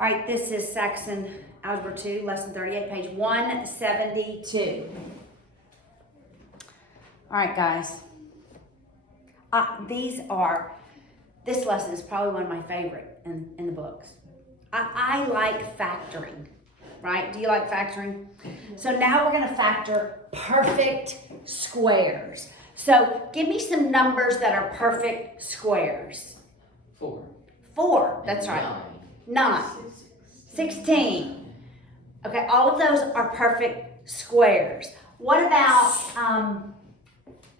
All right, this is Saxon Algebra 2, Lesson 38, page 172. All right, guys. This lesson is probably one of my favorite in the books. I like factoring, right? Do you like factoring? So now we're going to factor perfect squares. So give me some numbers that are perfect squares. 4. 4, that's right. 9. 16. Okay, all of those are perfect squares. What about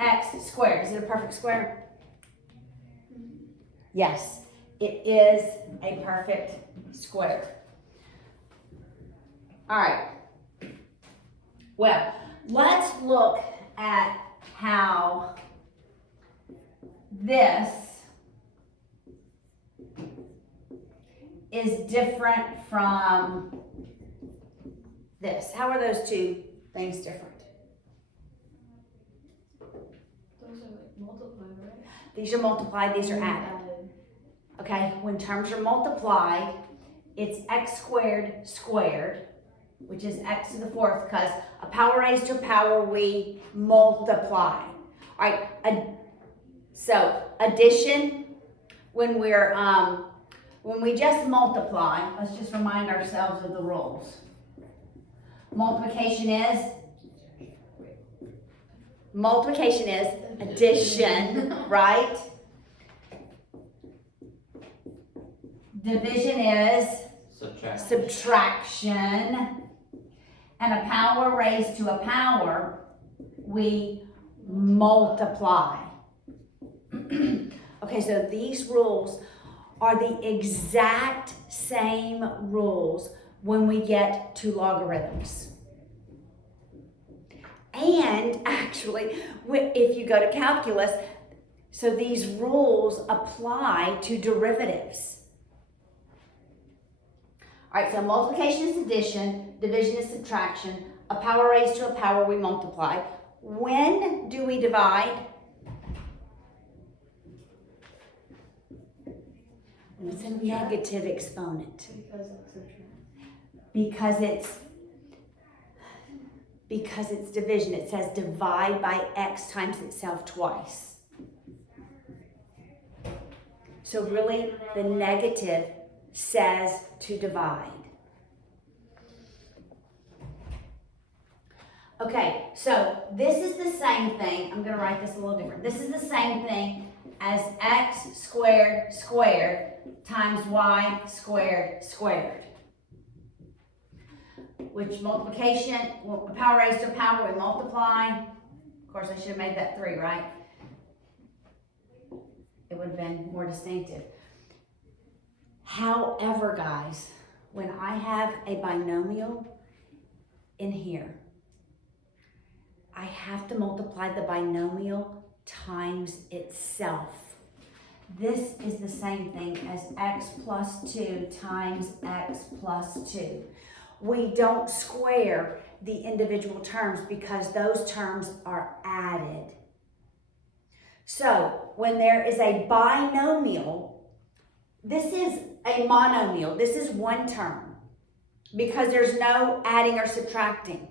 x squared? Is it a perfect square? Yes, it is a perfect square. All right. Well, let's look at how this is different from this. How are those two things different? Those are like multiplied, right? These are multiplied, these are added. Okay, when terms are multiplied, it's x squared squared, which is x to the 4th, because a power raised to a power we multiply. All right, so addition, when we just multiply, let's just remind ourselves of the rules. Multiplication is addition, right? Division is subtraction. And a power raised to a power, we multiply. Okay, so these rules are the exact same rules when we get to logarithms. And actually, if you go to calculus, so these rules apply to derivatives. All right, so multiplication is addition, division is subtraction, a power raised to a power we multiply. When do we divide? It's a negative exponent. Because it's division. It says divide by x times itself twice. So really, the negative says to divide. Okay, so this is the same thing. I'm going to write this a little different. This is the same thing as x squared squared times y squared squared. Which multiplication, a power raised to a power, we multiply. Of course, I should have made that 3, right? It would have been more distinctive. However, guys, when I have a binomial in here, I have to multiply the binomial times itself. This is the same thing as x plus 2 times x plus 2. We don't square the individual terms because those terms are added. So when there is a binomial, this is a monomial. This is one term because there's no adding or subtracting.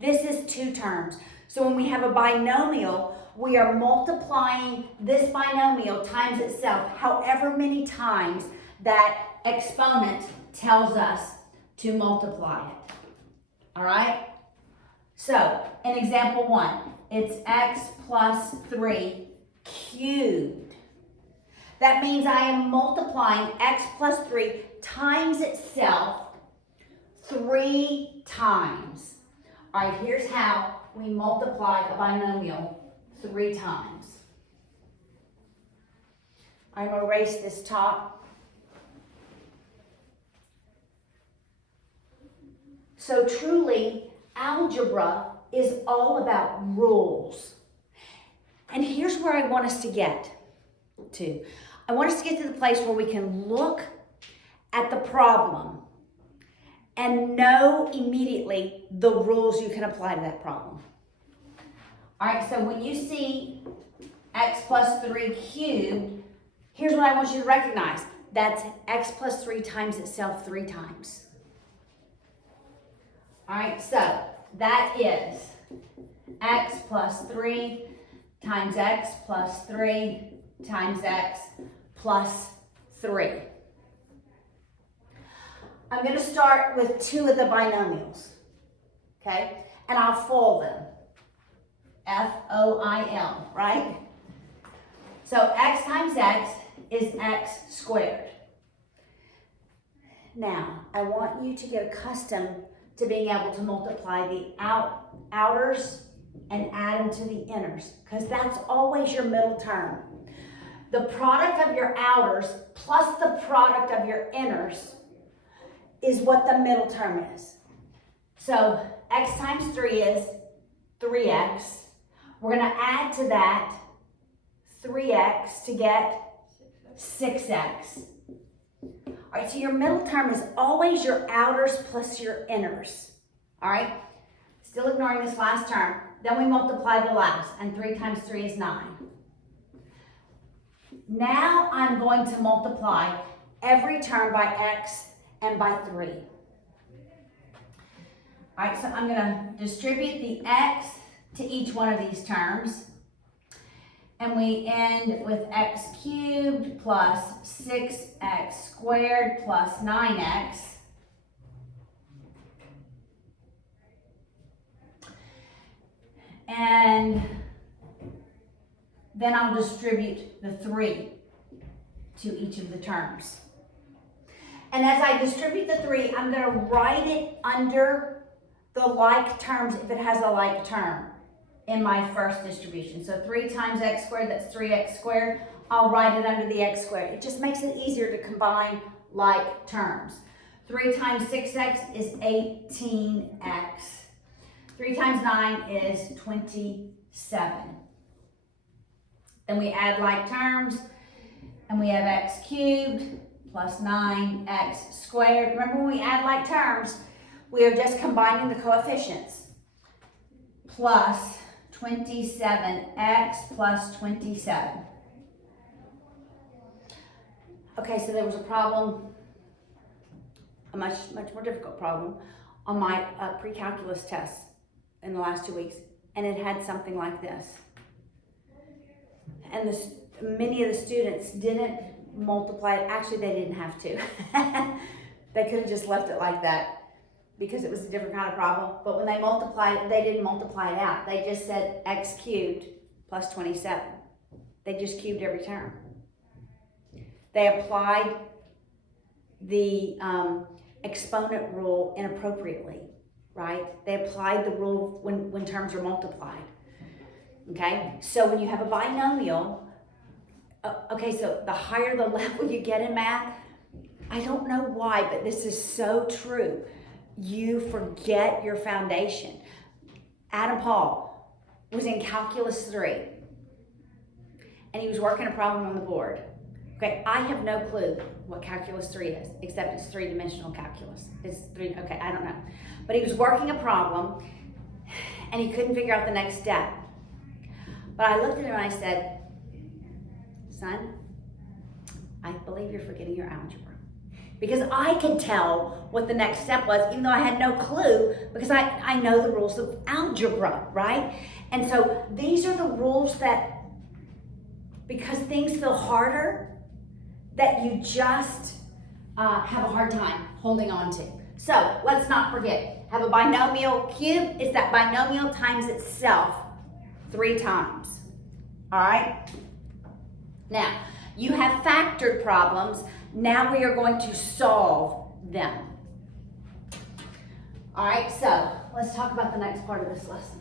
This is 2 terms. So when we have a binomial, we are multiplying this binomial times itself however many times that exponent tells us to multiply it. All right? So in example 1, it's x plus 3 cubed. That means I am multiplying x plus 3 times itself 3 times. All right, here's how we multiply a binomial 3 times. I'm going to erase this top. So truly, algebra is all about rules. And here's where I want us to get to. I want us to get to the place where we can look at the problem and know immediately the rules you can apply to that problem. All right, so when you see x plus 3 cubed, here's what I want you to recognize. That's x plus 3 times itself 3 times. All right, so that is x plus 3 times x plus 3 times x plus 3. I'm going to start with 2 of the binomials, okay? And I'll fold them. F-O-I-L, right? So x times x is x squared. Now, I want you to get accustomed to being able to multiply the outers and add them to the inners, because that's always your middle term. The product of your outers plus the product of your inners is what the middle term is. So x times 3 is 3x. We're going to add to that 3x to get 6x. All right, so your middle term is always your outers plus your inners. All right, still ignoring this last term. Then we multiply the last, and 3 times 3 is 9. Now I'm going to multiply every term by x and by 3. All right, so I'm going to distribute the x to each one of these terms. And we end with x cubed plus 6x squared plus 9x. And then I'll distribute the 3 to each of the terms. And as I distribute the 3, I'm going to write it under the like terms if it has a like term in my first distribution. So 3 times x squared, that's 3x squared. I'll write it under the x squared. It just makes it easier to combine like terms. 3 times 6x is 18x. 3 times 9 is 27. Then we add like terms, and we have x cubed plus 9x squared. Remember, when we add like terms, we are just combining the coefficients. Plus 27x plus 27. Okay, so there was a problem, a much more difficult problem on my pre-calculus test in the last 2 weeks, and it had something like this. And many of the students didn't multiply it. Actually, they didn't have to. They could have just left it like that because it was a different kind of problem. But when they multiplied it, they didn't multiply it out. They just said x cubed plus 27. They just cubed every term. They applied the exponent rule inappropriately, right? They applied the rule when terms are multiplied. Okay, so when you have a binomial, okay, so the higher the level you get in math, I don't know why, but this is so true. You forget your foundation. Adam Paul was in Calculus 3, and he was working a problem on the board. Okay, I have no clue what Calculus 3 is, except it's three-dimensional calculus. Okay, I don't know. But he was working a problem, and he couldn't figure out the next step. But I looked at him and I said, son, I believe you're forgetting your algebra. Because I could tell what the next step was, even though I had no clue, because I know the rules of algebra, right? And so these are the rules that, because things feel harder, that you just have a hard time holding on to. So let's not forget, have a binomial cube. It's that binomial times itself 3 times. All right? Now, you have factored problems. Now we are going to solve them. All right, so let's talk about the next part of this lesson.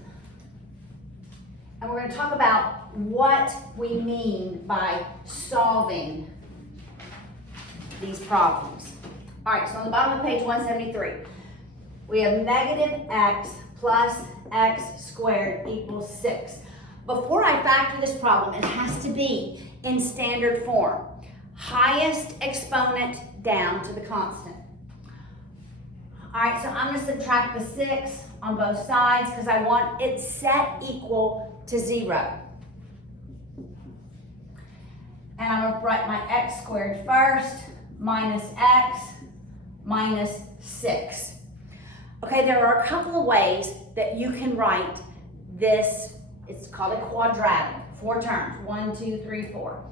And we're going to talk about what we mean by solving these problems. All right, so on the bottom of page 173, we have negative x plus x squared equals 6. Before I factor this problem, it has to be in standard form. Highest exponent down to the constant. All right, so I'm going to subtract the 6 on both sides because I want it set equal to 0. And I'm going to write my x squared first minus x minus 6. Okay, there are a couple of ways that you can write this. It's called a quadratic, 4 terms, 1, 2, 3, 4.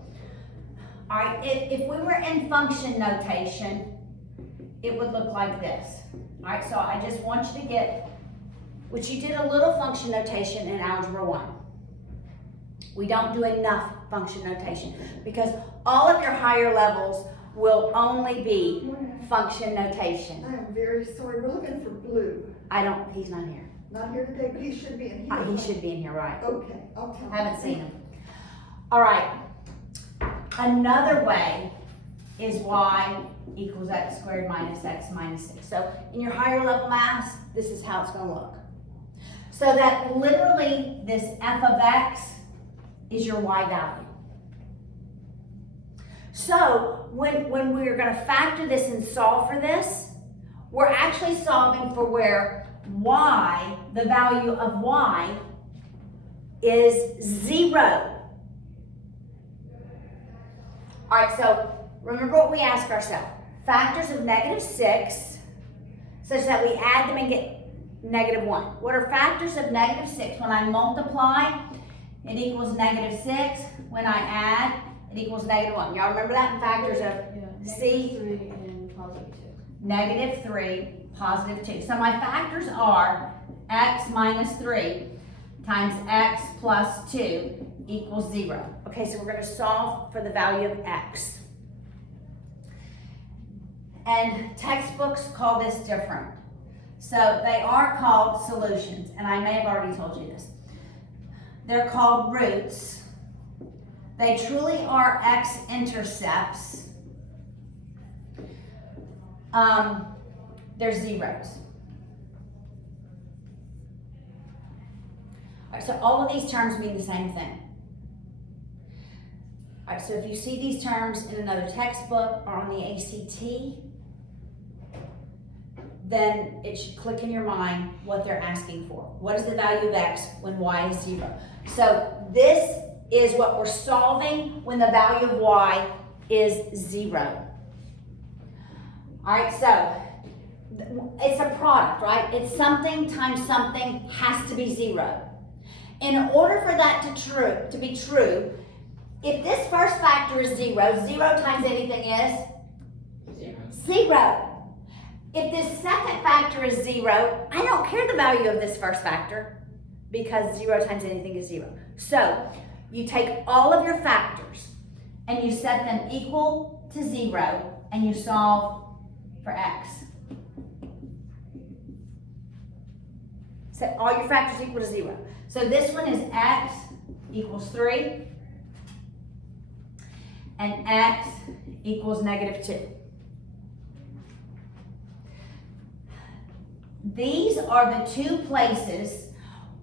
All right, if we were in function notation, it would look like this. All right, so I just want you to get, which you did a little function notation in Algebra 1. We don't do enough function notation because all of your higher levels will only be function notation. I am very sorry. We're looking for Blue. He's not here. Not here today, but he should be in here. He should be in here, right? Okay, I'll tell him. Haven't seen him. All right. Another way is y equals x squared minus x minus 6. So in your higher level maths, this is how it's going to look. So that literally this f of x is your y value. So when we're going to factor this and solve for this, we're actually solving for where y, the value of y, is 0. All right, so remember what we ask ourselves. Factors of negative 6, such that we add them and get negative 1. What are factors of negative 6? When I multiply, it equals negative 6. When I add, it equals negative 1. Y'all remember that in factors of C? -3 and +2. Negative 3, positive 2. So my factors are x minus 3 times x plus 2 equals 0. Okay, so we're going to solve for the value of x. And textbooks call this different. So they are called solutions, and I may have already told you this. They're called roots. They truly are x-intercepts. They're zeros. All right, so all of these terms mean the same thing. All right, so if you see these terms in another textbook or on the ACT, then it should click in your mind what they're asking for. What is the value of x when y is 0? So this is what we're solving when the value of y is 0. All right, so it's a product, right? It's something times something has to be 0. In order for that to be true, if this first factor is 0, 0 times anything is 0. If this second factor is 0, I don't care the value of this first factor because 0 times anything is 0. So you take all of your factors and you set them equal to 0 and you solve for x. Set all your factors equal to 0. So this one is x equals 3 and x equals negative 2. These are the two places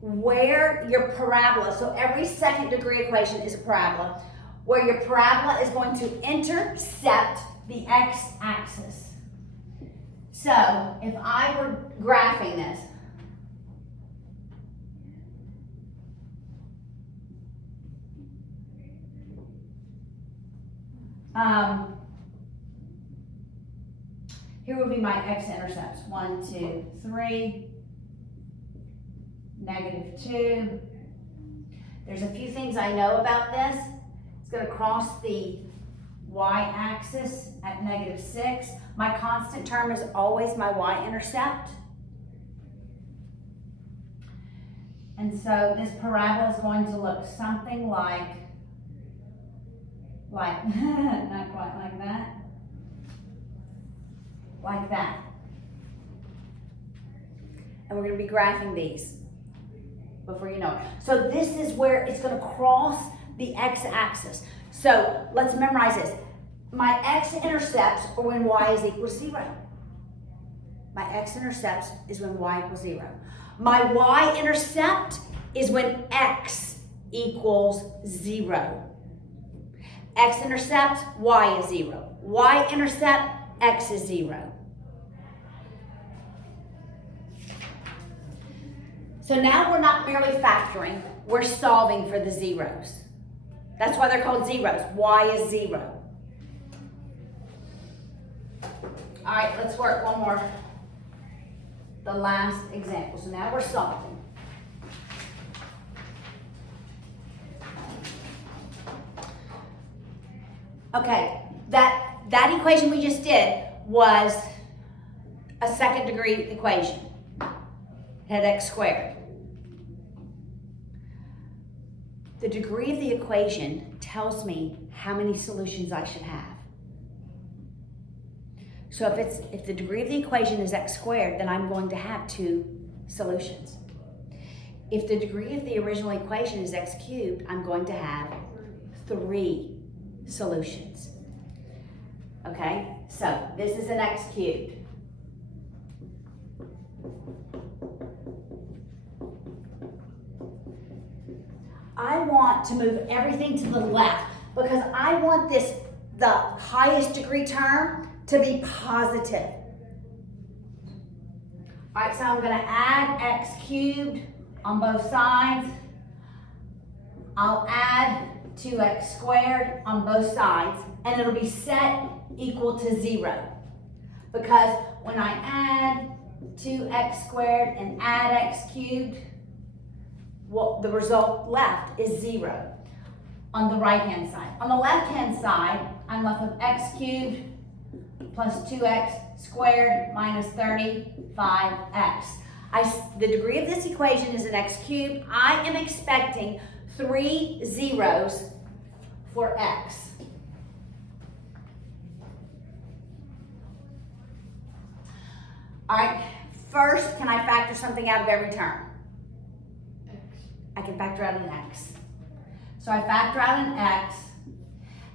where your parabola, so every second degree equation is a parabola, where your parabola is going to intercept the x-axis. So if I were graphing this, here would be my x-intercepts. 1, 2, 3, negative 2. There's a few things I know about this. It's going to cross the y-axis at negative 6. My constant term is always my y-intercept. And so this parabola is going to look something like not quite like that. Like that. And we're going to be graphing these before you know it. So this is where it's going to cross the x-axis. So let's memorize this. My x-intercepts are when y is equal to 0. My x-intercepts is when y equals 0. My y-intercept is when x equals 0. X-intercept, y is 0. Y-intercept, x is 0. So now we're not merely factoring, we're solving for the zeros. That's why they're called zeros. Y is 0. All right, let's work one more. The last example. So now we're solving. Okay, that equation we just did was a second degree equation. It had x squared. The degree of the equation tells me how many solutions I should have. So if the degree of the equation is x squared, then I'm going to have 2 solutions. If the degree of the original equation is x cubed, I'm going to have 3 solutions. Okay, so this is an x cubed. I want to move everything to the left because I want the highest degree term to be positive. All right, so I'm going to add x cubed on both sides. I'll add 2x squared on both sides, and it'll be set equal to 0. Because when I add 2x squared and add x cubed, well, the result left is 0 on the right-hand side. On the left-hand side, I'm left with x cubed plus 2x squared minus 35x. The degree of this equation is an x cubed. I am expecting 3 zeros for x. All right, first, can I factor something out of every term? X. I can factor out an x. So I factor out an x,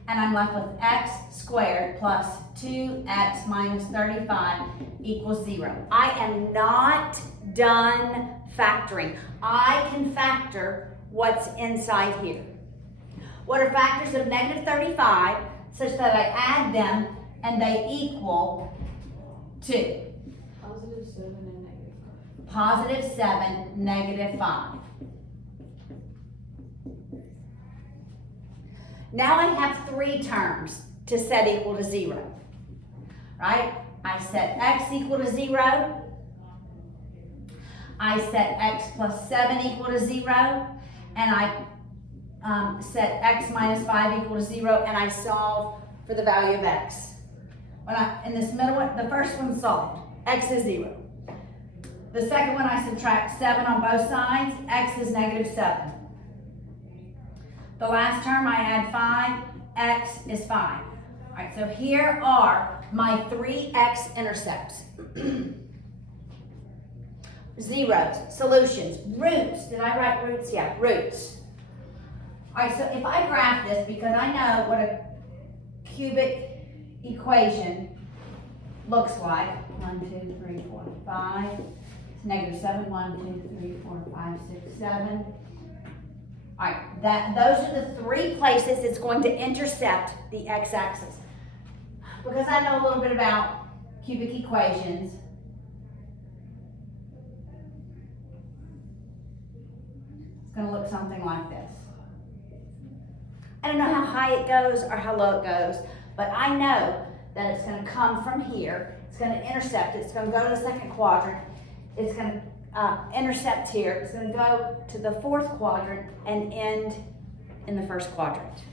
and I'm left with x squared plus 2x minus 35 equals 0. I am not done factoring. I can factor what's inside here. What are factors of negative 35 such that I add them and they equal 2? Positive 7 and negative 5. Positive 7, negative 5. Now I have 3 terms to set equal to 0, right? I set x equal to 0. I set x plus 7 equal to 0. And I set x minus 5 equal to 0. And I solve for the value of x. In this middle one, the first one's solved. X is 0. The second one, I subtract 7 on both sides. X is negative 7. The last term, I add 5. X is 5. All right, so here are my 3 x-intercepts. Zeros, solutions, roots. Did I write roots? Yeah, roots. All right, so if I graph this, because I know what a cubic equation looks like. 1, 2, 3, 4, 5. It's negative 7. 1, 2, 3, 4, 5, 6, 7. All right, those are the 3 places it's going to intercept the x-axis. Because I know a little bit about cubic equations, it's going to look something like this. I don't know how high it goes or how low it goes, but I know that it's going to come from here. It's going to intercept it. It's going to go to the second quadrant. It's going to intercept here. It's going to go to the fourth quadrant and end in the first quadrant.